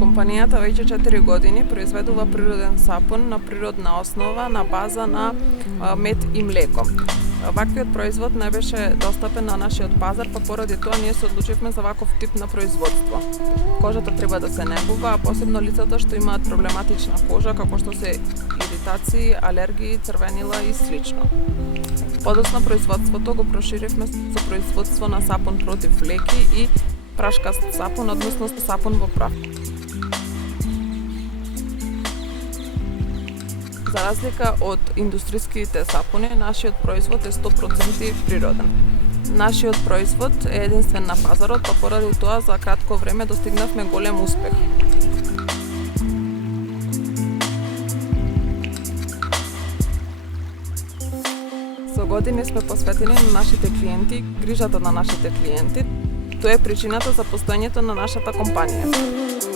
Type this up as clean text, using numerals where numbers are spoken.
Компанијата веќе 4 години произведува природен сапун на природна основа на база на мед и млеко. Ваквиот производ не беше достапен на нашиот пазар, па поради тоа ние се одлучивме за ваков тип на производство. Кожата треба да се негува, а посебно лицата што имаат проблематична кожа, како што се иритации, алергии, црвенила и слично. Подоцна производството го проширивме со производство на сапун против леки и прашкаст сапун, односно сапун во прах. За разлика од индустриските сапуни, нашиот производ е 100% природен. Нашиот производ е единствен на пазарот, па поради тоа за кратко време достигнавме голем успех. Со години сме посветени на нашите клиенти, грижата на нашите клиенти. Тоа е причината за постоењето на нашата компанија.